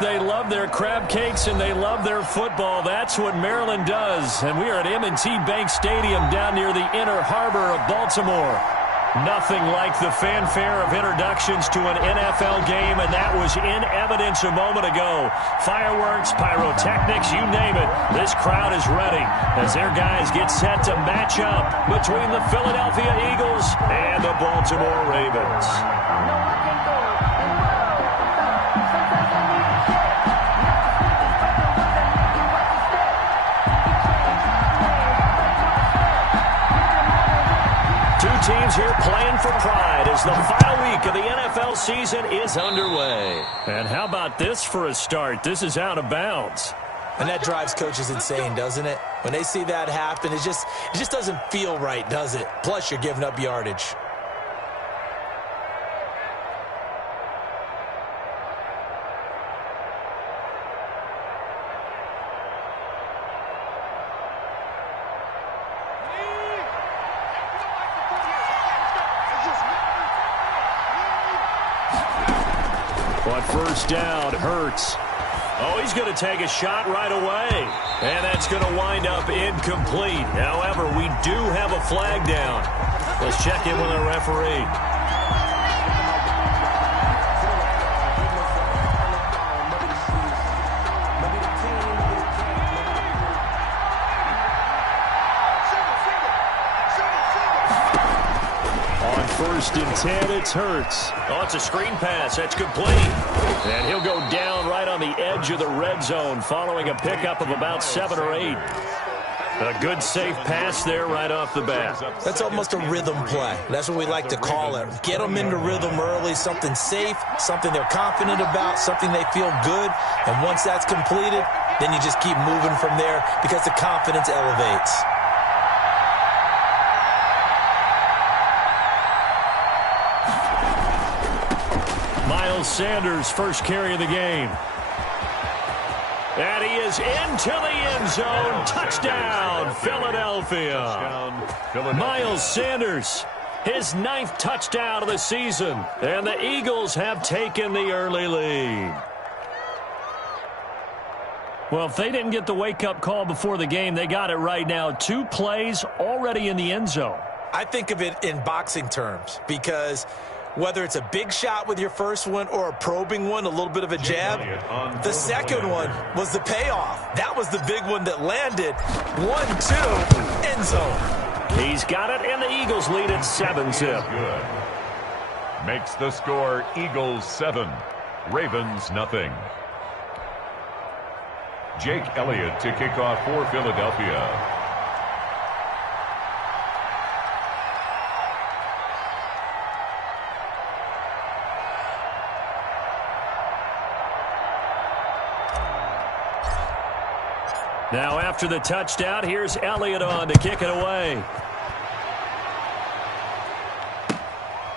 they love their crab cakes and they love their football. That's what Maryland does. And we are at M&T Bank Stadium down near the Inner Harbor of Baltimore. Nothing like the fanfare of introductions to an NFL game, and that was in evidence a moment ago. Fireworks, pyrotechnics, you name it. This crowd is ready as their guys get set to match up between the Philadelphia Eagles and the Baltimore Ravens. Teams here playing for pride as the final week of the NFL season is underway. And how about this for a start? This is out of bounds. And that drives coaches insane, doesn't it? When they see that happen, it just doesn't feel right, does it? Plus, you're giving up yardage. On first down, Hurts. Oh, he's going to take a shot right away. And that's going to wind up incomplete. However, we do have a flag down. Let's check in with our referee. First and 10, it's Hurts. Oh, it's a screen pass. That's complete. And he'll go down right on the edge of the red zone following a pickup of about 7 or 8. A good, safe pass there right off the bat. That's almost a rhythm play. That's what we like to call it. Get them into rhythm early, something safe, something they're confident about, something they feel good. And once that's completed, then you just keep moving from there because the confidence elevates. Sanders, first carry of the game. And he is into the end zone. Touchdown, Philadelphia. Miles Sanders, his 9th touchdown of the season. And the Eagles have taken the early lead. Well, if they didn't get the wake-up call before the game, they got it right now. 2 plays already in the end zone. I think of it in boxing terms because whether it's a big shot with your first one or a probing one, a little bit of a jab, the second one was the payoff. That was the big one that landed. 1-2, end zone. He's got it, and the Eagles lead at 7-zip. Makes the score Eagles 7, Ravens nothing. Jake Elliott to kick off for Philadelphia. Now after the touchdown, here's Elliott on to kick it away.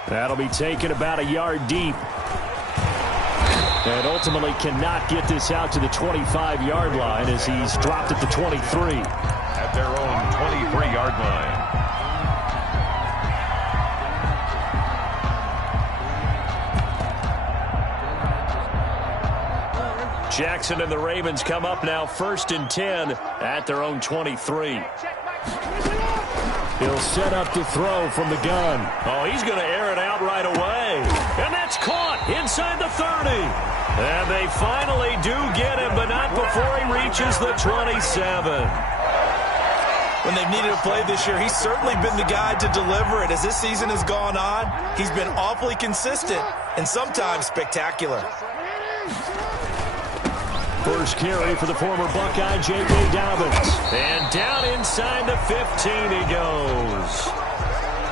That'll be taken about a yard deep. And ultimately cannot get this out to the 25-yard line as he's dropped at the 23. At their own 23-yard line. Jackson and the Ravens come up now 1st and 10 at their own 23. He'll set up to throw from the gun. Oh, he's going to air it out right away. And that's caught inside the 30. And they finally do get him, but not before he reaches the 27. When they've needed a play this year, he's certainly been the guy to deliver it. As this season has gone on, he's been awfully consistent and sometimes spectacular. First carry for the former Buckeye, J.K. Dobbins. And down inside the 15 he goes.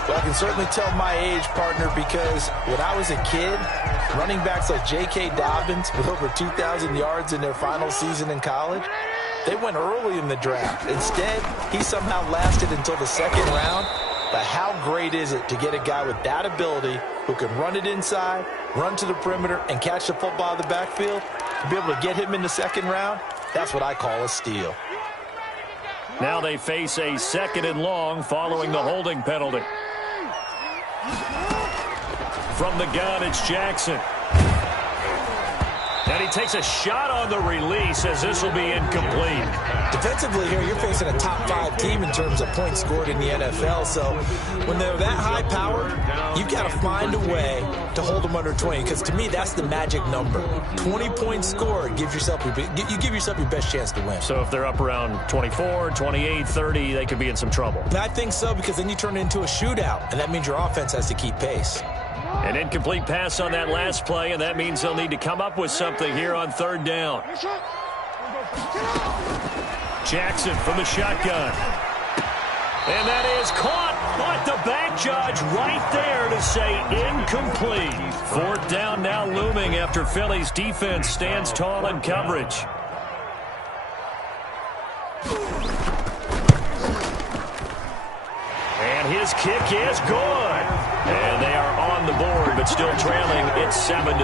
Well, I can certainly tell my age, partner, because when I was a kid, running backs like J.K. Dobbins with over 2,000 yards in their final season in college, they went early in the draft. Instead, he somehow lasted until the 2nd round. But how great is it to get a guy with that ability who can run it inside, run to the perimeter, and catch the football in the backfield? To be able to get him in the 2nd round, that's what I call a steal. Now they face a 2nd and long following the holding penalty. From the gun, it's Jackson. And he takes a shot on the release as this will be incomplete. Defensively here, you're facing a top 5 team in terms of points scored in the NFL. So when they're that high powered, you've got to find a way to hold them under 20. Because to me, that's the magic number. 20 points scored, you give yourself your best chance to win. So if they're up around 24, 28, 30, they could be in some trouble. And I think so, because then you turn it into a shootout, and that means your offense has to keep pace. An incomplete pass on that last play, and that means they'll need to come up with something here on third down. Jackson from the shotgun. And that is caught, but the back judge right there to say incomplete. Fourth down now looming after Philly's defense stands tall in coverage. And his kick is good. And they are on the board, but still trailing. It's 7-3.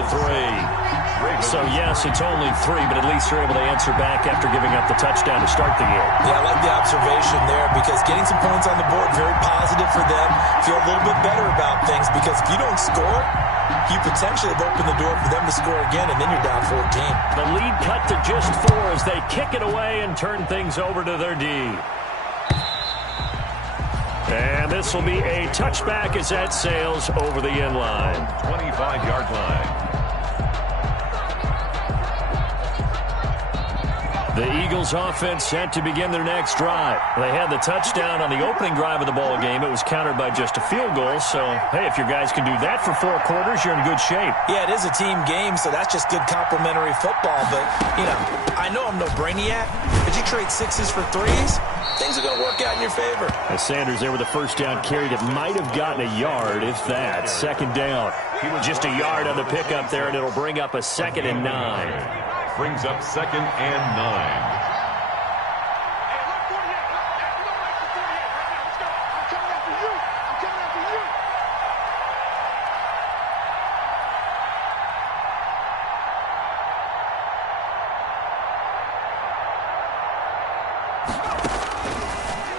So, yes, it's only 3, but at least you're able to answer back after giving up the touchdown to start the year. Yeah, I like the observation there, because getting some points on the board, very positive for them. Feel a little bit better about things, because if you don't score, you potentially have opened the door for them to score again, and then you're down 14. The lead cut to just 4 as they kick it away and turn things over to their D. And this will be a touchback as that sails over the end line. 25-yard line. The Eagles offense set to begin their next drive. They had the touchdown on the opening drive of the ball game. It was countered by just a field goal. So, hey, if your guys can do that for 4 quarters, you're in good shape. Yeah, it is a team game, so that's just good complimentary football. But, you know, I know I'm no brainiac, but you trade 6s for 3s, things are going to work out in your favor. As Sanders there with a first down carry that might have gotten a yard, if that. Second down. Just a yard on the pickup there, and it'll bring up a 2nd and 9. Brings up 2nd and 9.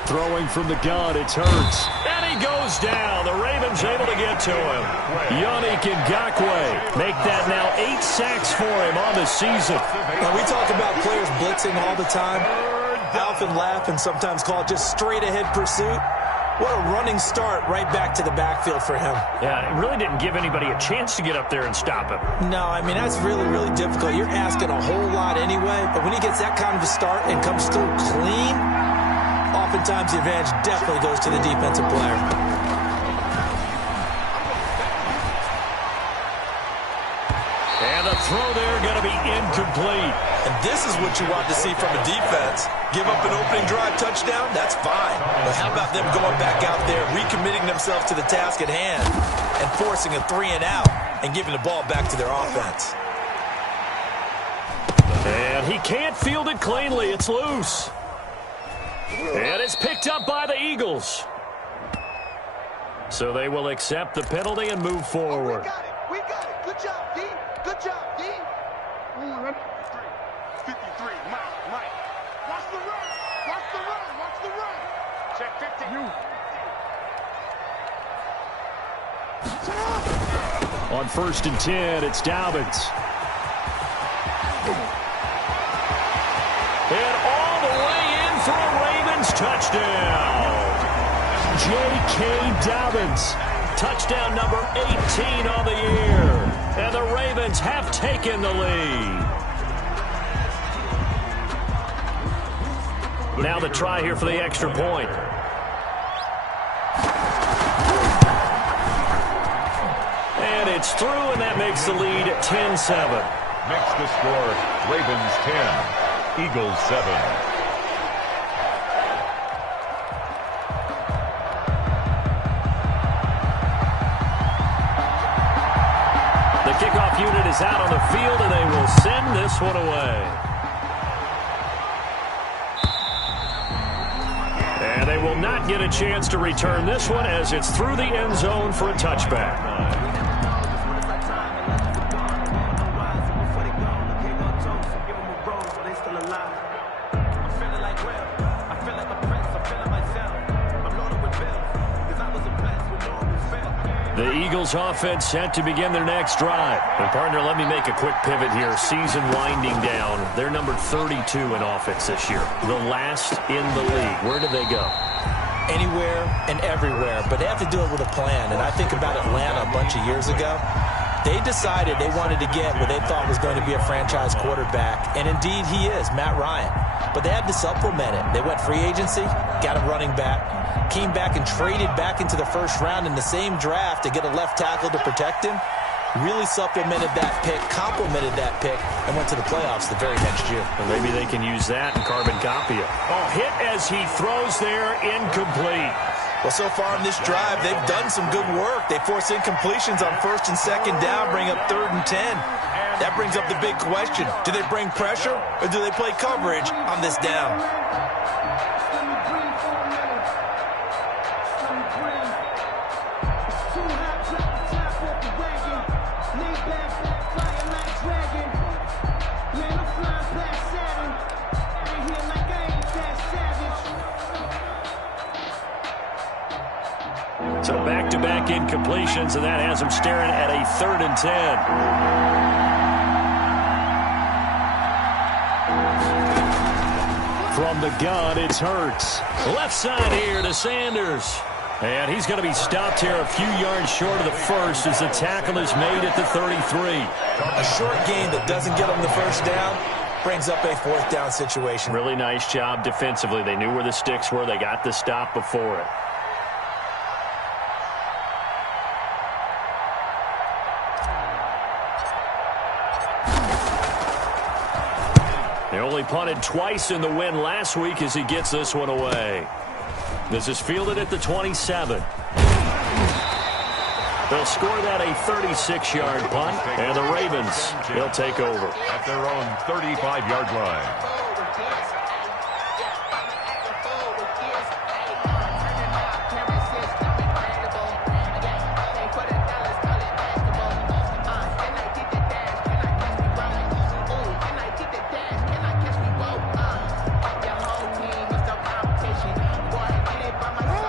Throwing from the gun, it's Hurts. And he goes down. The Ravens able to get to him. Yannick Ngakoue make that now 8 sacks for him on the season. Now, we talk about players blitzing all the time. I often laugh and sometimes call it just straight-ahead pursuit. What a running start right back to the backfield for him. Yeah, it really didn't give anybody a chance to get up there and stop him. No, I mean, that's really, really difficult. You're asking a whole lot anyway, but when he gets that kind of a start and comes through clean, oftentimes the advantage definitely goes to the defensive player. And the throw there going to be incomplete. And this is what you want to see from a defense. Give up an opening drive touchdown, that's fine. But how about them going back out there, recommitting themselves to the task at hand, and forcing a 3-and-out and giving the ball back to their offense. And he can't field it cleanly. It's loose. And it's picked up by the Eagles. So they will accept the penalty and move forward. We got it. Good job, D. Good job, D. 53. Mike. Watch the run. Watch the run. Check 50. On 1st and 10, it's Dobbins. And all the way in for a Ravens touchdown. J.K. Dobbins. Touchdown number 18 on the year. And the Ravens have taken the lead. Now the try here for the extra point. And it's through, and that makes the lead 10-7. Makes the score Ravens 10, Eagles 7. The kickoff unit is out on the field, and they will send this one away. And they will not get a chance to return this one as it's through the end zone for a touchback. The Eagles offense set to begin their next drive. And partner, let me make a quick pivot here. Season winding down. They're number 32 in offense this year. The last in the league. Where do they go? Anywhere and everywhere, but they have to do it with a plan. And I think about Atlanta a bunch of years ago. They decided they wanted to get what they thought was going to be a franchise quarterback, and indeed he is, Matt Ryan. But they had to supplement it. They went free agency, got a running back, came back and traded back into the first round in the same draft to get a left tackle to protect him, really supplemented that pick, complemented that pick, and went to the playoffs the very next year. Well, maybe they can use that and carbon copy it. Oh, hit as he throws there, incomplete. Well, so far in this drive, they've done some good work. They force incompletions on 1st and 2nd down, bring up 3rd and 10. That brings up the big question. Do they bring pressure or do they play coverage on this down? So back-to-back incompletions, and that has him staring at a 3rd and 10. From the gun, it's Hurts. Left side here to Sanders. And he's going to be stopped here a few yards short of the first as the tackle is made at the 33. A short gain that doesn't get them the first down brings up a 4th down situation. Really nice job defensively. They knew where the sticks were. They got the stop before it. They only punted twice in the win last week as he gets this one away. This is fielded at the 27. They'll score that a 36-yard punt, and the Ravens, they'll take over. At their own 35-yard line.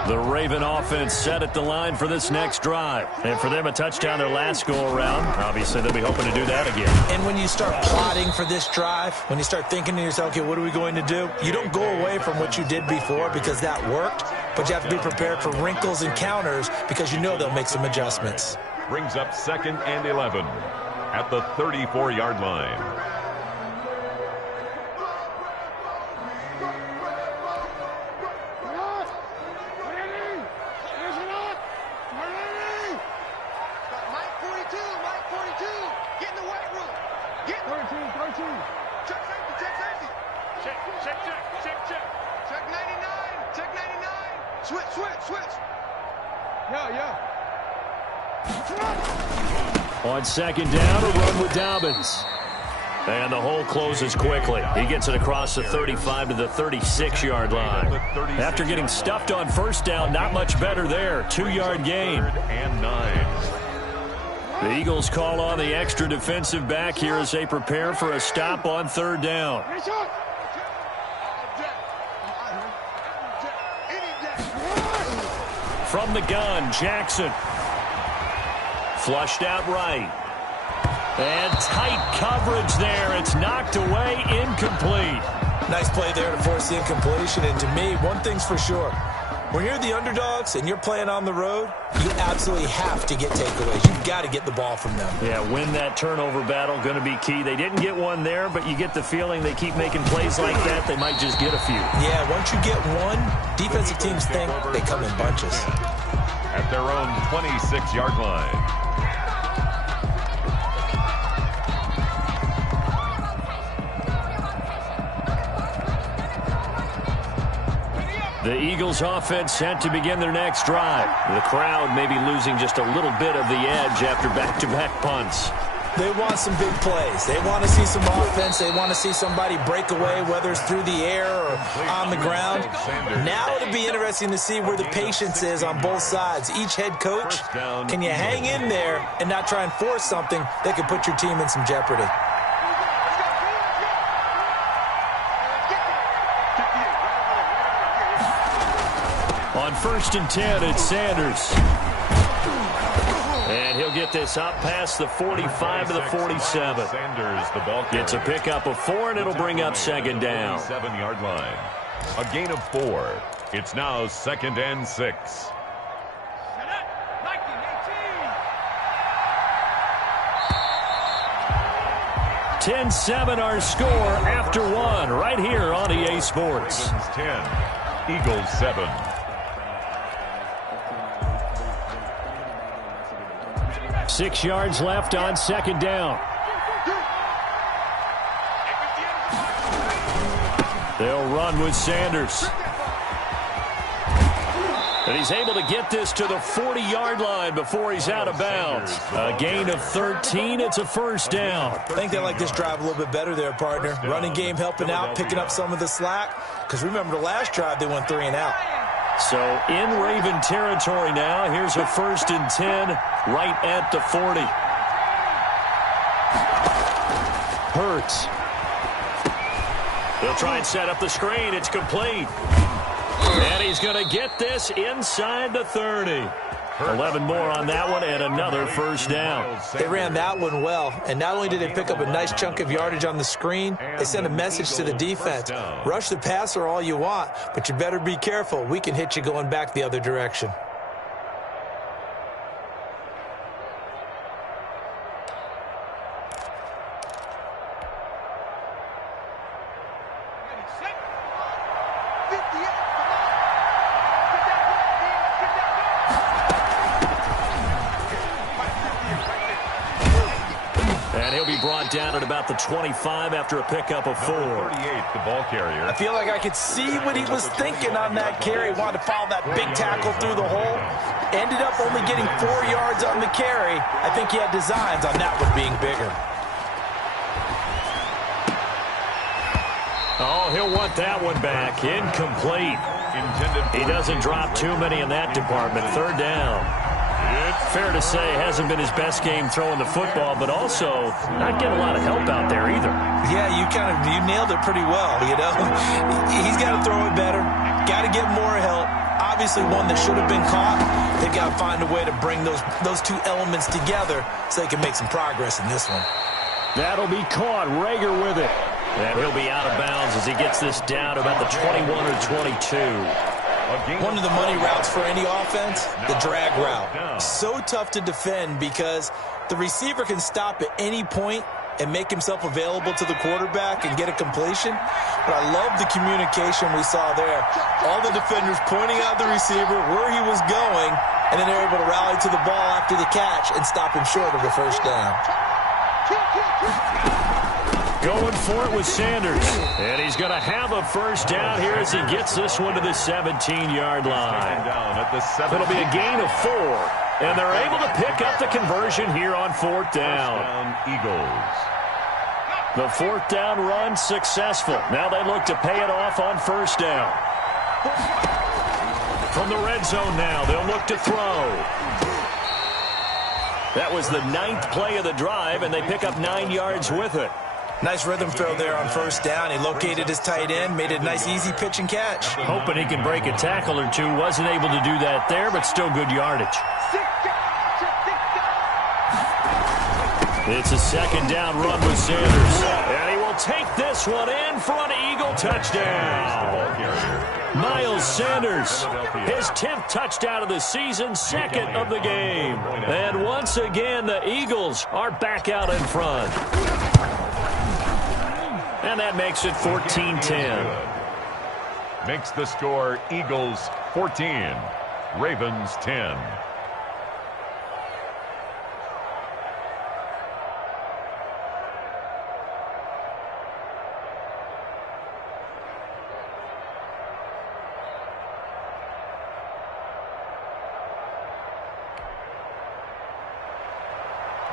The Raven offense set at the line for this next drive. And for them, a touchdown their last go-around. Obviously, they'll be hoping to do that again. And when you start plotting for this drive, when you start thinking to yourself, okay, what are we going to do? You don't go away from what you did before because that worked, but you have to be prepared for wrinkles and counters because you know they'll make some adjustments. Brings up 2nd and 11 at the 34-yard line. On 2nd down, a run with Dobbins. And the hole closes quickly. He gets it across the 35 to the 36-yard line. After getting stuffed on 1st down, not much better there. 2-yard gain. 3rd and 9. The Eagles call on the extra defensive back here as they prepare for a stop on 3rd down. From the gun, Jackson. Flushed out right. And tight coverage there. It's knocked away, incomplete. Nice play there to force the incompletion. And to me, one thing's for sure. When you're the underdogs and you're playing on the road, you absolutely have to get takeaways. You've got to get the ball from them. Yeah, win that turnover battle, going to be key. They didn't get one there, but you get the feeling they keep making plays like that, they might just get a few. Yeah, once you get one, defensive teams think they come in bunches. At their own 26-yard line. The Eagles offense set to begin their next drive. The crowd may be losing just a little bit of the edge after back-to-back punts. They want some big plays. They want to see some offense. They want to see somebody break away, whether it's through the air or on the ground. Now it'll be interesting to see where the patience is on both sides. Each head coach, can you hang in there and not try and force something that could put your team in some jeopardy? On 1st and 10, it's Sanders. And he'll get this up past the 45 to the 47. Sanders, the ball carrier. It's a pickup of 4, and it'll bring up second down. 7-yard line. A gain of 4. It's now 2nd and 6. 10-7 our score after 1 right here on EA Sports. Ravens 10, Eagles 7. Six yards left on second down. They'll run with Sanders. And he's able to get this to the 40-yard line before he's out of bounds. A gain of 13. It's a first down. I think they like this drive a little bit better there, partner. Running game helping out, picking up some of the slack. Because remember the last drive, they went 3 and out. So in Raven territory now. Here's a 1st and 10 right at the 40. Hurts. They'll try and set up the screen. It's complete. And he's going to get this inside the 30. 11 more on that one and another first down. They ran that one well, and not only did they pick up a nice chunk of yardage on the screen, they sent a message to the defense. Rush the passer all you want, but you better be careful. We can hit you going back the other direction. Brought down at about the 25 after a pickup of 4. 38, the ball carrier. I feel like I could see what he was thinking on that carry. Wanted to follow that big tackle through the hole. Ended up only getting 4 yards on the carry. I think he had designs on that one being bigger. Oh, he'll want that one back. Incomplete. He doesn't drop too many in that department. 3rd down. Fair to say, hasn't been his best game throwing the football, but also not getting a lot of help out there either. Yeah, you nailed it pretty well, you know. He's got to throw it better, got to get more help. Obviously one that should have been caught. They've got to find a way to bring those two elements together so they can make some progress in this one. That'll be caught. Rager with it. And he'll be out of bounds as he gets this down to about the 21 or 22. One of the money routes for any offense, the drag route. So tough to defend because the receiver can stop at any point and make himself available to the quarterback and get a completion. But I love the communication we saw there. All the defenders pointing out the receiver, where he was going, and then they're able to rally to the ball after the catch and stop him short of the first down. Going for it with Sanders. And he's going to have a first down here as he gets this one to the 17-yard line. It'll be a gain of 4. And they're able to pick up the conversion here on 4th down. Eagles. The 4th down run successful. Now they look to pay it off on 1st down. From the red zone now, they'll look to throw. That was the 9th play of the drive, and they pick up 9 yards with it. Nice rhythm throw there on 1st down. He located his tight end, made it a nice, easy pitch and catch. Hoping he can break a tackle or two. Wasn't able to do that there, but still good yardage. It's a 2nd down run with Sanders. And he will take this one in for an Eagle touchdown. Miles Sanders, his 10th touchdown of the season, 2nd of the game. And once again, the Eagles are back out in front. And that makes it 14-10. Makes the score Eagles 14, Ravens 10.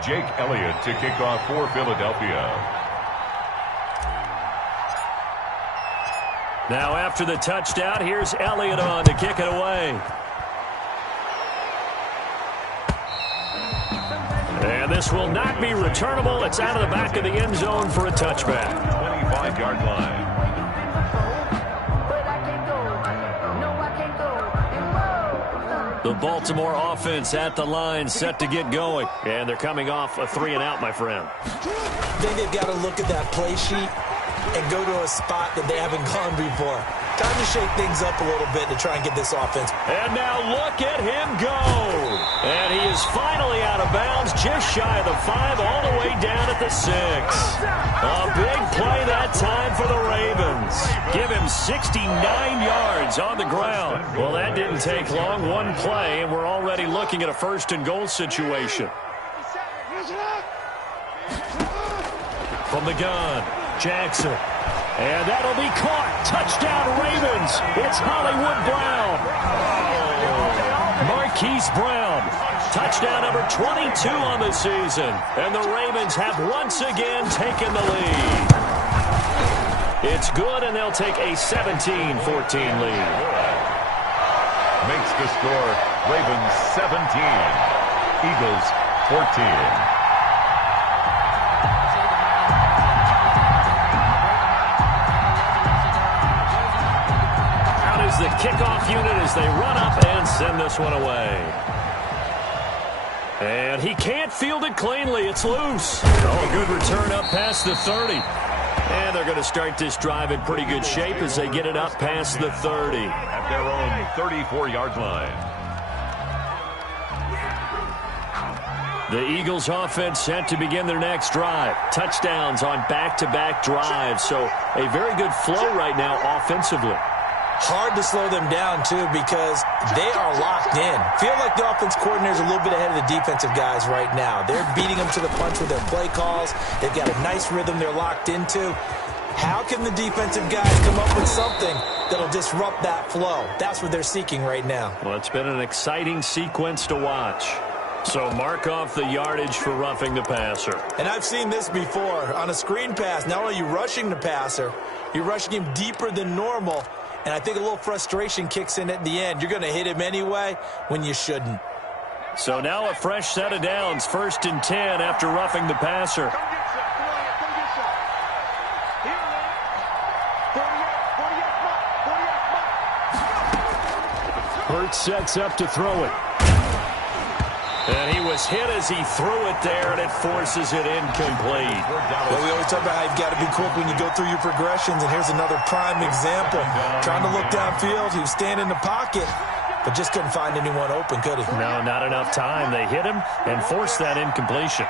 Jake Elliott to kick off for Philadelphia. Now after the touchdown, here's Elliott on to kick it away. And this will not be returnable. It's out of the back of the end zone for a touchback. 25-yard line. The Baltimore offense at the line, set to get going. And they're coming off a 3-and-out, my friend. I think they've got to look at that play sheet and go to a spot that they haven't gone before. Time to shake things up a little bit to try and get this offense. And now look at him go. And he is finally out of bounds, just shy of the 5, all the way down at the 6. A big play that time for the Ravens. Give him 69 yards on the ground. Well, that didn't take long. One play, and we're already looking at a 1st-and-goal situation. From the gun, Jackson. And that'll be caught. Touchdown, Ravens. It's Hollywood Brown. Marquise Brown. Touchdown number 22 on the season. And the Ravens have once again taken the lead. It's good, and they'll take a 17-14 lead. Makes the score Ravens 17, Eagles 14. The kickoff unit as they run up and send this one away. And he can't field it cleanly. It's loose. Oh, a good return up past the 30. And they're going to start this drive in pretty good shape as they get it up past the 30. At their own 34-yard line. The Eagles offense set to begin their next drive. Touchdowns on back-to-back drives. So a very good flow right now offensively. Hard to slow them down, too, because they are locked in. Feel like the offense coordinator is a little bit ahead of the defensive guys right now. They're beating them to the punch with their play calls. They've got a nice rhythm they're locked into. How can the defensive guys come up with something that'll disrupt that flow? That's what they're seeking right now. Well, it's been an exciting sequence to watch. So mark off the yardage for roughing the passer. And I've seen this before. On a screen pass, not only are you rushing the passer, you're rushing him deeper than normal. And I think a little frustration kicks in at the end. You're going to hit him anyway when you shouldn't. So now a fresh set of downs, 1st and 10 after roughing the passer. Hurts sets up to throw it. And he was hit as he threw it there, and it forces it incomplete. Well, we always talk about how you've got to be quick when you go through your progressions, and here's another prime example. Trying to look downfield, he was standing in the pocket, but just couldn't find anyone open, could he? No, not enough time. They hit him and forced that incompletion.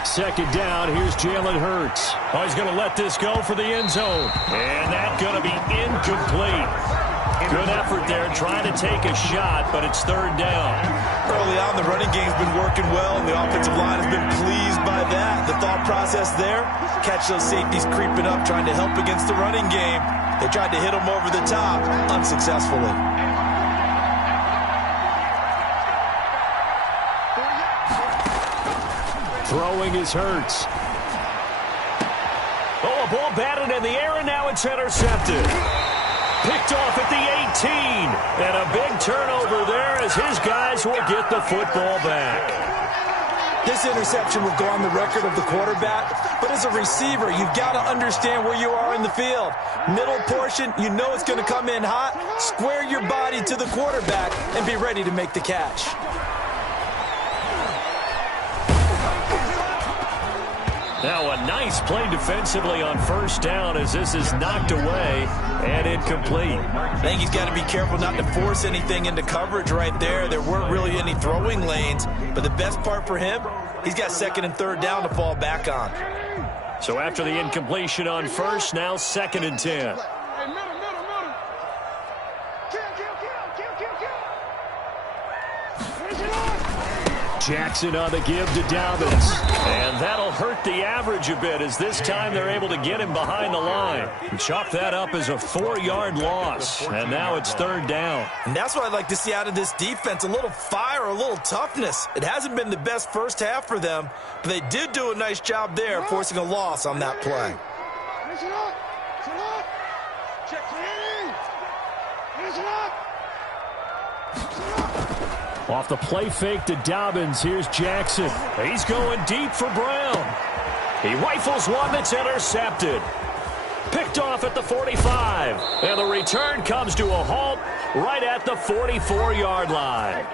2nd down, here's Jalen Hurts. Oh, he's going to let this go for the end zone. And that's going to be incomplete. Good effort there, trying to take a shot, but it's 3rd down. Early on, the running game's been working well, and the offensive line has been pleased by that. The thought process there, catch those safeties creeping up, trying to help against the running game. They tried to hit them over the top, unsuccessfully. Throwing is Hurts. Oh, a ball batted in the air, and now it's intercepted. Picked off at the 18. And a big turnover there as his guys will get the football back. This interception will go on the record of the quarterback, but as a receiver, you've got to understand where you are in the field. Middle portion, you know it's going to come in hot. Square your body to the quarterback and be ready to make the catch. Now a nice play defensively on 1st down as this is knocked away and incomplete. I think he's got to be careful not to force anything into coverage right there. There weren't really any throwing lanes, but the best part for him, he's got 2nd and 3rd down to fall back on. So after the incompletion on 1st, now 2nd and 10. Jackson on the give to Dobbins. And that'll hurt the average a bit as this time they're able to get him behind the line. And chalk that up as a 4-yard loss. And now it's 3rd down. And that's what I'd like to see out of this defense, a little fire, a little toughness. It hasn't been the best first half for them, but they did do a nice job there forcing a loss on that play. Off the play fake to Dobbins, here's Jackson. He's going deep for Brown. He rifles one that's intercepted. Picked off at the 45. And the return comes to a halt right at the 44-yard line.